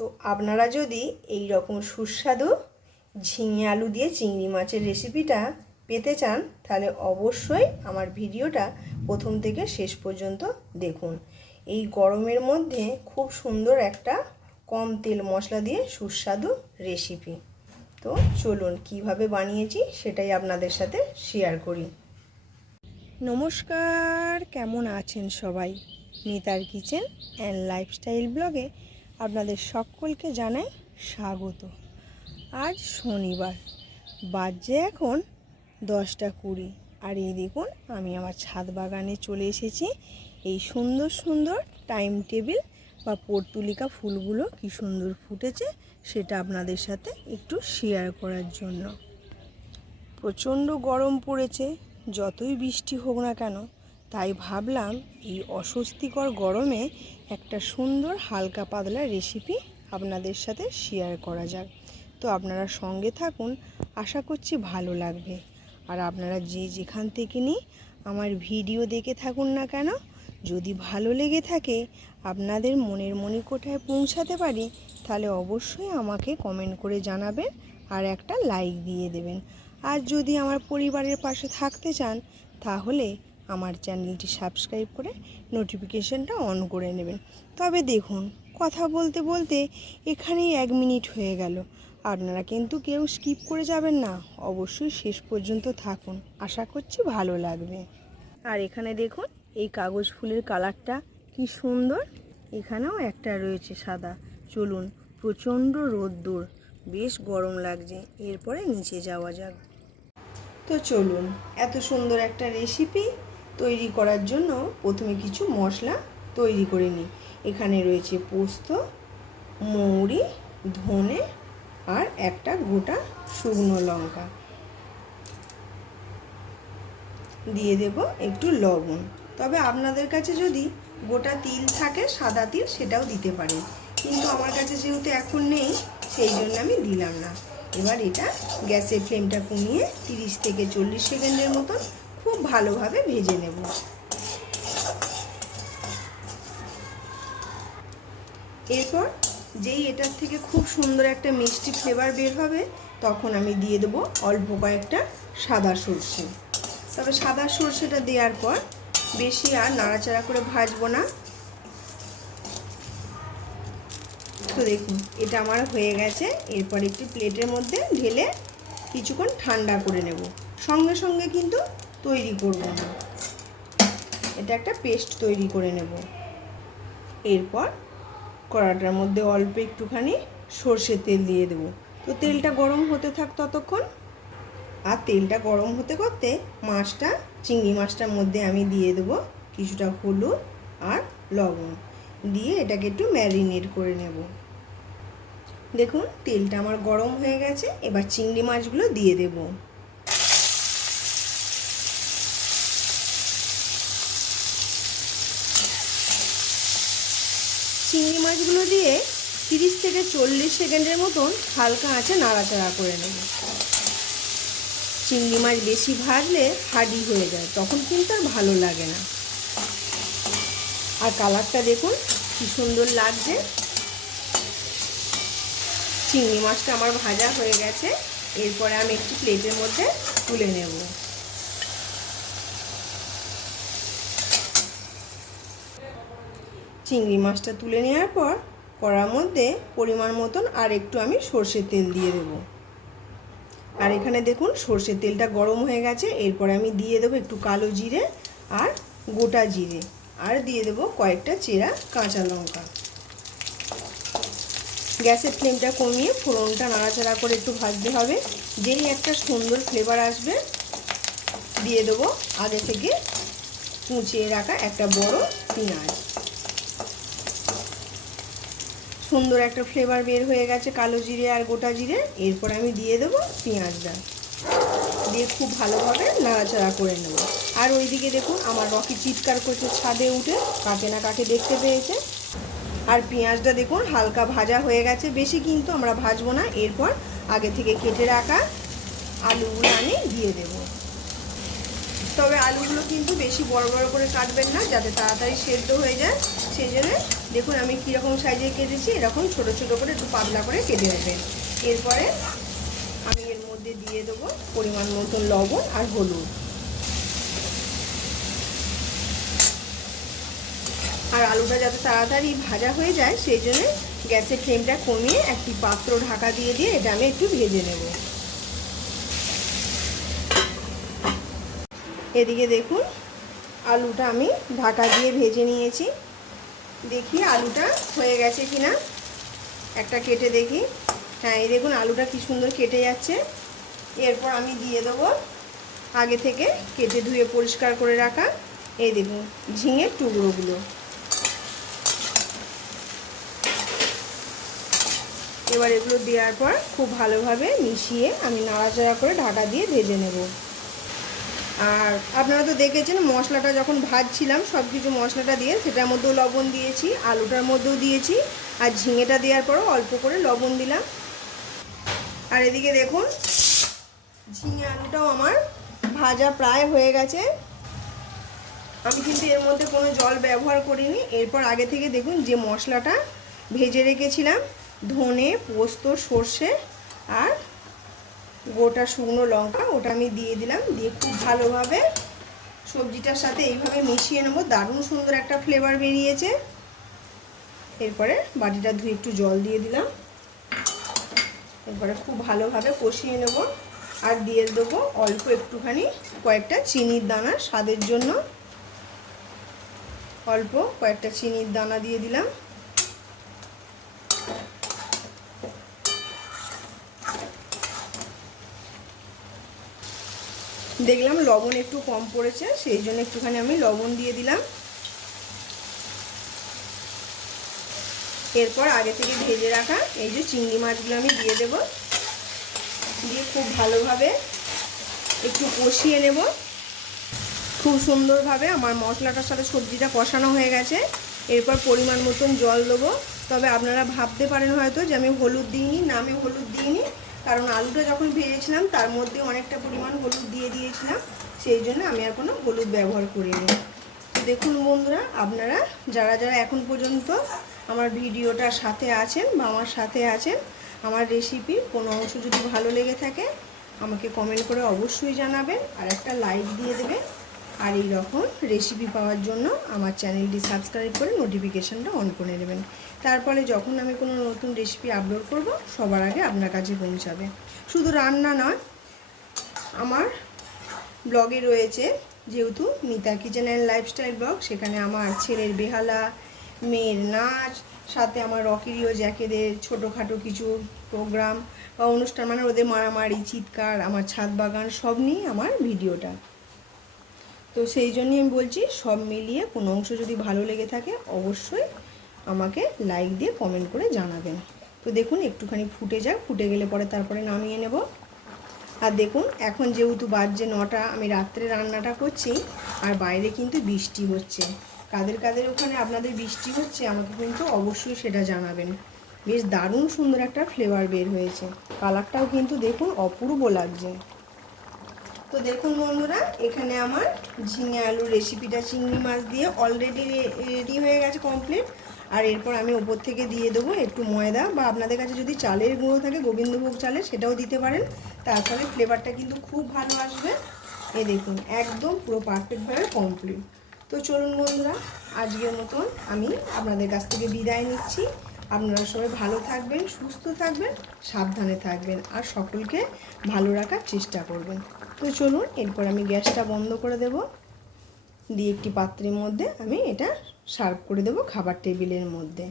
তো আপনারা যদি এই রকম সুস্বাদু ঝিঙে আলু দিয়ে চিংড়ি মাছের রেসিপিটা পেতে চান, তাহলে অবশ্যই আমার ভিডিওটা প্রথম থেকে শেষ পর্যন্ত দেখুন। এই গরমের মধ্যে খুব সুন্দর একটা কম তেল মশলা দিয়ে সুস্বাদু রেসিপি। তো চলুন কীভাবে বানিয়েছি সেটাই আপনাদের সাথে শেয়ার করি। নমস্কার, কেমন আছেন সবাই? মিতার কিচেন অ্যান্ড লাইফস্টাইল ব্লগে আপনাদের সকলকে জানাই স্বাগত। আজ শনিবার বাজে এখন দশটা কুড়ি। আর এই দেখুন, আমি আমার ছাদ বাগানে চলে এসেছি। এই সুন্দর সুন্দর টাইম টেবিল বা পর্তুলিকা ফুলগুলো কি সুন্দর ফুটেছে সেটা আপনাদের সাথে একটু শেয়ার করার জন্য। প্রচণ্ড গরম পড়েছে, যতই বৃষ্টি হোক না কেন, তাই ভাবলাম এই অস্বস্তিকর গরমে একটা সুন্দর হালকা পাতলা রেসিপি আপনাদের সাথে শেয়ার করা যাক। তো আপনারা সঙ্গে থাকুন, আশা করছি ভালো লাগবে। আর আপনারা যে যেখান থেকে নিই আমার ভিডিও দেখে থাকুন না কেন, যদি ভালো লেগে থাকে, আপনাদের মনের মণিকোঠায় পৌঁছাতে পারি, তাহলে অবশ্যই আমাকে কমেন্ট করে জানাবেন আর একটা লাইক দিয়ে দেবেন। আর যদি আমার পরিবারের পাশে থাকতে চান, তাহলে আমার চ্যানেলটি সাবস্ক্রাইব করে নোটিফিকেশানটা অন করে নেবেন। তবে দেখুন, কথা বলতে বলতে এখানেই এক মিনিট হয়ে গেল। আপনারা কিন্তু কেউ স্কিপ করে যাবেন না। অবশ্যই শেষ পর্যন্ত থাকুন। আশা করছি ভালো লাগবে। আর এখানে দেখুন, এই কাগজ ফুলের কালারটা কি সুন্দর। এখানেও একটা রয়েছে সাদা। চলুন, প্রচণ্ড রোদ্দুর। বেশ গরম লাগছে। এরপরে নিচে যাওয়া যাক। তো চলুন, এত সুন্দর একটা রেসিপি তৈরি করার জন্য প্রথমে কিছু মশলা তৈরি করে নিই। এখানে রয়েছে পোস্ত, মৌরি, ধনে আর একটা গোটা শুকনো লঙ্কা। দিয়ে দেব একটু লবণ। তবে আপনাদের কাছে যদি গোটা তিল থাকে, সাদা তিল, সেটাও দিতে পারেন। কিন্তু আমার কাছে যেহেতু এখন নেই, সেই জন্য আমি দিলাম না। এবার এটা গ্যাসের ফ্লেমটা কমিয়ে তিরিশ থেকে চল্লিশ সেকেন্ডের মতন খুব ভালোভাবে ভেজে নেব। এরপর যেই এটার থেকে খুব সুন্দর একটা মিষ্টি ফ্লেভার বের হবে, তখন আমি দিয়ে দেবো অল্প কয়েকটা সাদা সর্ষে। তবে সাদা সর্ষেটা দেওয়ার পর বেশি আর নাড়াচাড়া করে ভাজবো না। তো দেখুন, এটা আমার হয়ে গেছে। এরপর একটি প্লেটের মধ্যে ঢেলে কিছুক্ষণ ঠান্ডা করে নেব। সঙ্গে সঙ্গে কিন্তু তৈরি করব না। এটা একটা পেস্ট তৈরি করে নেব। এরপর কড়াটার মধ্যে অল্প একটুখানি সর্ষের তেল দিয়ে দেবো। তো তেলটা গরম হতে থাক ততক্ষণ। আর তেলটা গরম হতে করতে মাছটা, চিংড়ি মাছটার মধ্যে আমি দিয়ে দেবো কিছুটা হলুদ আর লবণ। দিয়ে এটাকে একটু ম্যারিনেট করে নেব। দেখুন, তেলটা আমার গরম হয়ে গেছে। এবার চিংড়ি মাছগুলো দিয়ে দেব। চিংড়ি মাছগুলো দিয়ে তিরিশ থেকে চল্লিশ সেকেন্ডের মতন হালকা আঁচে নাড়াচাড়া করে নেব। চিংড়ি মাছ বেশি ভাজলে হাডি হয়ে যায়, তখন কিন্তু আর ভালো লাগে না। আর কালারটা দেখুন, কি সুন্দর লাগছে। চিংড়ি মাছটা আমার ভাজা হয়ে গেছে, এরপরে আমি একটু প্লেটের মধ্যে তুলে নেব। চিংড়ি মাছটা তুলে নেওয়ার পর কড়ার মধ্যে পরিমাণ মতন আর একটু আমি সর্ষের তেল দিয়ে দেবো। আর এখানে দেখুন, সর্ষের তেলটা গরম হয়ে গেছে। এরপরে আমি দিয়ে দেবো একটু কালো জিরে আর গোটা জিরে। আর দিয়ে দেবো কয়েকটা চেরা কাঁচা লঙ্কা। গ্যাসের ফ্লেমটা কমিয়ে ফোড়নটা নাড়াচাড়া করে একটু ভাজতে হবে। যেই একটা সুন্দর ফ্লেভার আসবে, দিয়ে দেবো আগে থেকে কুচিয়ে রাখা একটা বড় পেঁয়াজ। সুন্দর একটা ফ্লেভার বের হয়ে গেছে, কালো জিরে আর গোটা জিরে। এরপর আমি দিয়ে দেবো পেঁয়াজটা দিয়ে খুব ভালোভাবে নাড়াচাড়া করে নেব। আর ওইদিকে দেখুন, আমার রকি চিৎকার করছে, ছাদে উঠে। কাকে না কাকে দেখতে পেয়েছে। আর পেঁয়াজটা দেখুন, হালকা ভাজা হয়ে গেছে। বেশি কিন্তু আমরা ভাজবো না। এরপর আগে থেকে কেটে রাখা আলুগুলো আমি দিয়ে দেব। তবে আলুগুলো কিন্তু বেশি বড় বড় করে কাটবেন না, যাতে তাড়াতাড়ি সেদ্ধ হয়ে যায়। সেই জন্য দেখুন আমি কীরকম সাইজে কেটেছি, এরকম ছোট ছোট করে একটু পাতলা করে কেটে নেবেন। এরপরে আমি এর মধ্যে দিয়ে দেবো পরিমাণ মতন লবণ আর হলুদ। আর আলুটা যাতে তাড়াতাড়ি ভাজা হয়ে যায়, সেই জন্য গ্যাসের ফ্লেমটা কমিয়ে একটি পাত্র ঢাকা দিয়ে দিয়ে এটা আমি একটু ভেজে নেব। এদিকে দেখুন, আলুটা আমি ঢাকা দিয়ে ভেজে নিয়েছি। দেখি আলুটা হয়ে গেছে কি না একটা কেটে দেখি। হ্যাঁ এই দেখুন আলুটা কি সুন্দর কেটে যাচ্ছে। এরপর আমি দিয়ে দেবো আগে থেকে কেটে ধুয়ে পরিষ্কার করে রাখা এই দেখুন ঝিঙের টুকরোগুলো। এবার এগুলো দেওয়ার পর খুব ভালোভাবে মিশিয়ে আমি নাড়াচাড়া করে ঢাকা দিয়ে ভেজে নেব। আর আপনারা তো দেখেছেন, মশলাটা যখন ভাজছিলাম সব কিছু মশলাটা দিয়ে সেটার মধ্যেও লবণ দিয়েছি, আলুটার মধ্যেও দিয়েছি, আর ঝিঙেটা দেওয়ার পরও অল্প করে লবণ দিলাম। আর এদিকে দেখুন, ঝিঙে আলুটাও আমার ভাজা প্রায় হয়ে গেছে। আমি কিন্তু এর মধ্যে কোনো জল ব্যবহার করিনি। এরপর আগে থেকে দেখুন যে মশলাটা ভেজে রেখেছিলাম, ধনে, পোস্ত, সর্ষে আর গোটা শুকনো লঙ্কা ওটা আমি দিয়ে দিলাম, দিয়ে খুব ভালোভাবে সবজিটার সাথে এইভাবে মিশিয়ে নেব। দারুণ সুন্দর একটা ফ্লেভার বেরিয়েছে। এরপরে বাটিটা ধুয়ে একটু জল দিয়ে দিলাম। এরপরে খুব ভালোভাবে কষিয়ে নেব আর দিয়ে দেবো অল্প একটুখানি কয়েকটা চিনির দানা স্বাদের জন্য। অল্প কয়েকটা চিনির দানা দিয়ে দিলাম। দেখলাম লবণ একটু কম পড়েছে, সেই জন্য একটুখানি আমি লবণ দিয়ে দিলাম। এরপর আগে থেকে ভেজে রাখা এই যে চিংড়ি মাছগুলো আমি দিয়ে দেব। দিয়ে খুব ভালোভাবে একটু কষিয়ে নেব। খুব সুন্দরভাবে আমার মশলাটার সাথে সবজিটা কষানো হয়ে গেছে। এরপর পরিমাণ মতন জল দেবো। তবে আপনারা ভাবতে পারেন হয়তো যে আমি হলুদ দিইনি, না আমি হলুদ দিইনি। কারণ আলুটা যখন ভেজেছিলাম, তার মধ্যে অনেকটা পরিমাণ হলুদ দিয়ে দিয়েছিলাম। সেই জন্য আমি আর কোনো হলুদ ব্যবহার করিনি। দেখুন বন্ধুরা, আপনারা যারা যারা এখন পর্যন্ত আমার ভিডিওটার সাথে আছেন বা আমার সাথে আছেন, আমার রেসিপি কোনো অংশ যদি ভালো লেগে থাকে, আমাকে কমেন্ট করে অবশ্যই জানাবেন আর একটা লাইক দিয়ে দেবেন। আর এই রকম রেসিপি পাওয়ার জন্য আমার চ্যানেলটি সাবস্ক্রাইব করে নোটিফিকেশানটা অন করে নেবেন। তারপরে যখন আমি কোনো নতুন রেসিপি আপলোড করব, সবার আগে আপনার কাছে পৌঁছাবে। শুধু রান্না নয়, আমার ব্লগে রয়েছে যেহেতু Mita kitchen and lifestyle blog সেখানে আমার ছেলের বেহালা, মেয়ের নাচ, সাথে আমার রকিরিও জ্যাকেদের ছোটোখাটো কিছু প্রোগ্রাম বা অনুষ্ঠান মানে ওদের মারামারি, চিৎকার, আমার ছাদ বাগান, সব নিয়ে আমার ভিডিওটা তো সেই জন্যই আমি বলছি, সব মিলিয়ে কোনো অংশ যদি ভালো লেগে থাকে, অবশ্যই আমাকে লাইক দিয়ে কমেন্ট করে জানাবেন। তো দেখুন, একটুখানি ফুটে যাক, ফুটে গেলে পরে তারপরে নামিয়ে নেব। আর দেখুন, এখন যেহেতু বাজছে নটা, আমি রাত্রে রান্নাটা করছি, আর বাইরে কিন্তু বৃষ্টি হচ্ছে। কাদের কাদের ওখানে আপনাদের বৃষ্টি হচ্ছে, আমাকে কিন্তু অবশ্যই সেটা জানাবেন। বেশ দারুণ সুন্দর একটা ফ্লেভার বের হয়েছে। কালারটাও কিন্তু দেখুন অপূর্ব লাগছে। তো দেখুন বন্ধুরা, এখানে আমার ঝিঙে আলুর রেসিপিটা চিংড়ি মাছ দিয়ে অলরেডি রেডি হয়ে গেছে কমপ্লিট আর এরপর আমি ওপর থেকে দিয়ে দেবো একটু ময়দা বা আপনাদের কাছে যদি চালের গুঁড়ো থাকে, গোবিন্দভোগ চালের, সেটাও দিতে পারেন। তারপরে ফ্লেভারটা কিন্তু খুব ভালো আসবে। এ দেখুন, একদম পুরো পারফেক্টভাবে কমপ্লিট তো চলুন বন্ধুরা, আজকের মতন আমি আপনাদের কাছ থেকে বিদায় নিচ্ছি। আপনারা সবাই ভালো থাকবেন, সুস্থ থাকবেন, সাবধানে থাকবেন আর সকলকে ভালো রাখার চেষ্টা করবেন। তো চলুন, এরপর আমি গ্যাসটা বন্ধ করে দেব। দিয়ে একটি পাত্রের মধ্যে আমি এটা সার্ভ করে দেব খাবার টেবিলের মধ্যে।